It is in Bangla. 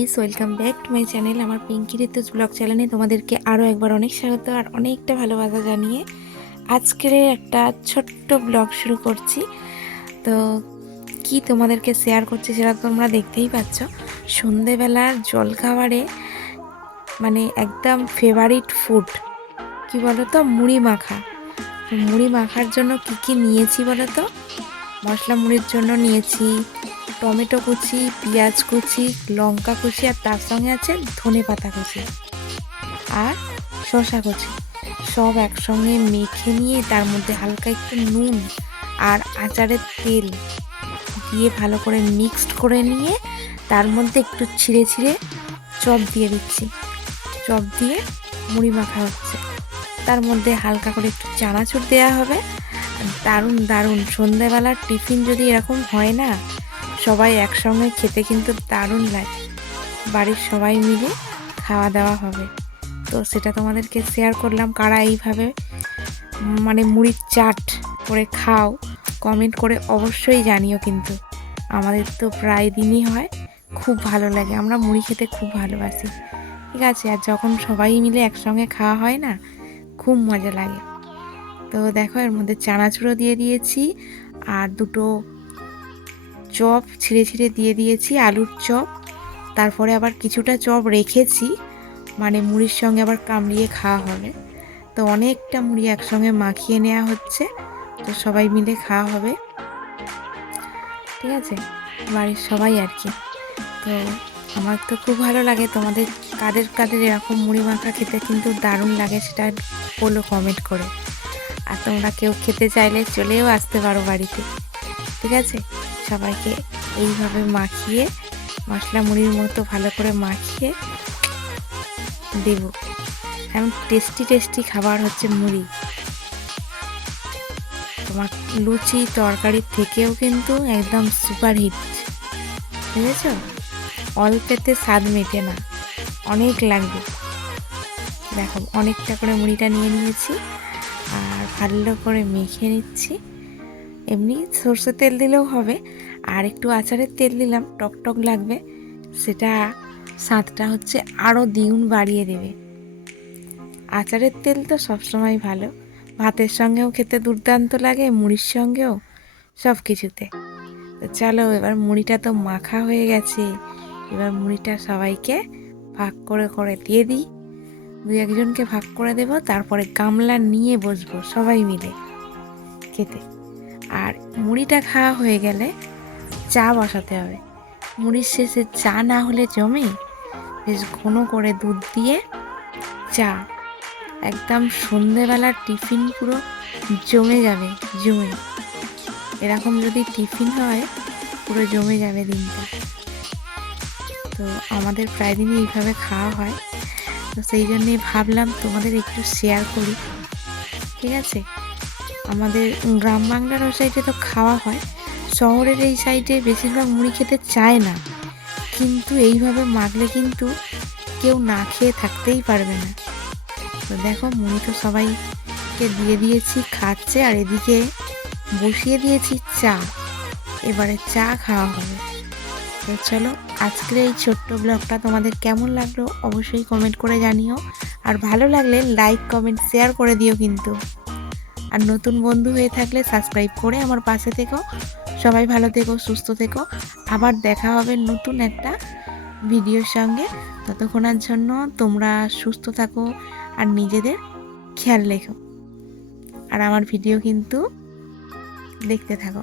Guys welcome back to my channel আমার পিঙ্কি ঋতুজ ব্লগ চ্যানেলে তোমাদেরকে আরও একবার অনেক স্বাগত আর অনেকটা ভালোবাসা জানিয়ে আজকের একটা ছোট্ট ব্লগ শুরু করছি। তো কি তোমাদেরকে শেয়ার করছি সেটা তোমরা দেখতেই পাচ্ছ। সন্ধেবেলার জলখাবারে মানে একদম ফেভারিট ফুড কি বলো তো মুড়ি মাখা। মুড়ি মাখার জন্য কি কি নিয়েছি বলো তো মশলা মুড়ির জন্য নিয়েছি। টমেটো কুচি, পেঁয়াজ কুচি, লঙ্কা কুচি আর তার সঙ্গে আছে ধনে পাতা কুচি আর শসা কুচি। সব একসঙ্গে মেখে নিয়ে তার মধ্যে হালকা একটু নুন আর আচারের তেল দিয়ে ভালো করে মিক্সড করে নিয়ে তার মধ্যে একটু ছিঁড়ে ছিঁড়ে চপ দিয়ে দিচ্ছি। চপ দিয়ে মুড়ি মাখা হচ্ছে। তার মধ্যে হালকা করে একটু চানাচুর দেওয়া হবে। দারুণ দারুণ। সন্ধেবেলার টিফিন যদি এরকম হয় না সবাই একসঙ্গে খেতে কিন্তু দারুণ লাগে। বাড়ির সবাই মিলে খাওয়া দাওয়া হবে। তো সেটা তোমাদেরকে শেয়ার করলাম কারা এইভাবে মানে মুড়ির চাট করে খাও কমেন্ট করে অবশ্যই জানিও কিন্তু। আমাদের তো প্রায় দিনই হয়, খুব ভালো লাগে, আমরা মুড়ি খেতে খুব ভালোবাসি। ঠিক আছে, আর যখন সবাই মিলে একসঙ্গে খাওয়া হয় না, খুব মজা লাগে। তো দেখো, এর মধ্যে চানাচুরো দিয়ে দিয়েছি, আর দুটো চপ ছিঁড়ে ছিঁড়ে দিয়ে দিয়েছি, আলুর চপ। তারপরে আবার কিছুটা চপ রেখেছি মানে মুড়ির সঙ্গে আবার কামড়িয়ে খাওয়া হবে। তো অনেকটা মুড়ি একসঙ্গে মাখিয়ে নেওয়া হচ্ছে, তো সবাই মিলে খাওয়া হবে। ঠিক আছে? বাড়ির সবাই আর কি। তো আমার তো খুব ভালো লাগে তোমাদের, কাদের কাদের এরকম মুড়ি মাখা খেতে কিন্তু দারুণ লাগে সেটা বলো কমেন্ট করে। আর তোমরা কেউ খেতে চাইলে চলেও আসতে পারো বাড়িতে। ঠিক আছে? সবাইকে এইভাবে মাখিয়ে, মশলা মুড়ির মতো ভালো করে মাখিয়ে দেব। এমন টেস্টি টেস্টি খাবার হচ্ছে মুড়ি। তোমার লুচি তরকারির থেকেও কিন্তু একদম সুপার হিট বুঝেছ? অল্পেতে স্বাদ মেটে না। অনেক লাগবে। দেখো, অনেকটা করে মুড়িটা নিয়ে নিয়েছি। আর ভালো করে মেখে নিচ্ছি। এমনি সর্ষে তেল দিলেও হবে। আর একটু আচারের তেল দিলাম, টক টক লাগবে। সেটা স্বাদটা হচ্ছে আরও দ্বিগুণ বাড়িয়ে দেবে। আচারের তেল তো সবসময় ভালো। ভাতের সঙ্গেও খেতে দুর্দান্ত লাগে, মুড়ির সঙ্গেও সব কিছুতে তো চলো, এবার মুড়িটা তো মাখা হয়ে গেছে। এবার মুড়িটা সবাইকে ভাগ করে করে দিয়ে দিই। দু একজনকে ভাগ করে দেব, তারপরে গামলা নিয়ে বসবো, সবাই মিলে খেতে। আর মুড়িটা খাওয়া হয়ে গেলে চা বসাতে হবে। মুড়ির শেষে চা না হলে জমে? বেশ ঘন করে দুধ দিয়ে চা। একদম সন্ধেবেলার টিফিন পুরো জমে যাবে, জমে। এরকম যদি টিফিন হয়, পুরো জমে যাবে দিনটা। তো আমাদের প্রায় দিনই এইভাবে খাওয়া হয়। তো সেই জন্যেই ভাবলাম তোমাদের একটু শেয়ার করি। ঠিক আছে? আমাদের গ্রাম বাংলার ওই সাইডে তো খাওয়া হয়। শহরের এই সাইডে বেশিরভাগ মুড়ি খেতে চায় না। কিন্তু এইভাবে মাখলে কিন্তু কেউ না খেয়ে থাকতেই পারবে না। তো দেখো, মুড়ি তো সবাইকে দিয়ে দিয়েছি, খাচ্ছে আর এদিকে বসিয়ে দিয়েছি চা। এবারে চা খাওয়া হবে। তো চলো, আজকের এই ছোট্ট ব্লগটা তোমাদের কেমন লাগল অবশ্যই কমেন্ট করে জানিও। আর ভালো লাগলে লাইক কমেন্ট শেয়ার করে দিও কিন্তু। আর নতুন বন্ধু হয়ে থাকলে সাবস্ক্রাইব করে আমার পাশে থেকো। সবাই ভালো থেকো, সুস্থ থেকো। আবার দেখা হবে নতুন একটা ভিডিওর সঙ্গে। ততক্ষণের জন্য তোমরা সুস্থ থাকো আর নিজেদের খেয়াল রেখো। আর আমার ভিডিও কিন্তু দেখতে থাকো।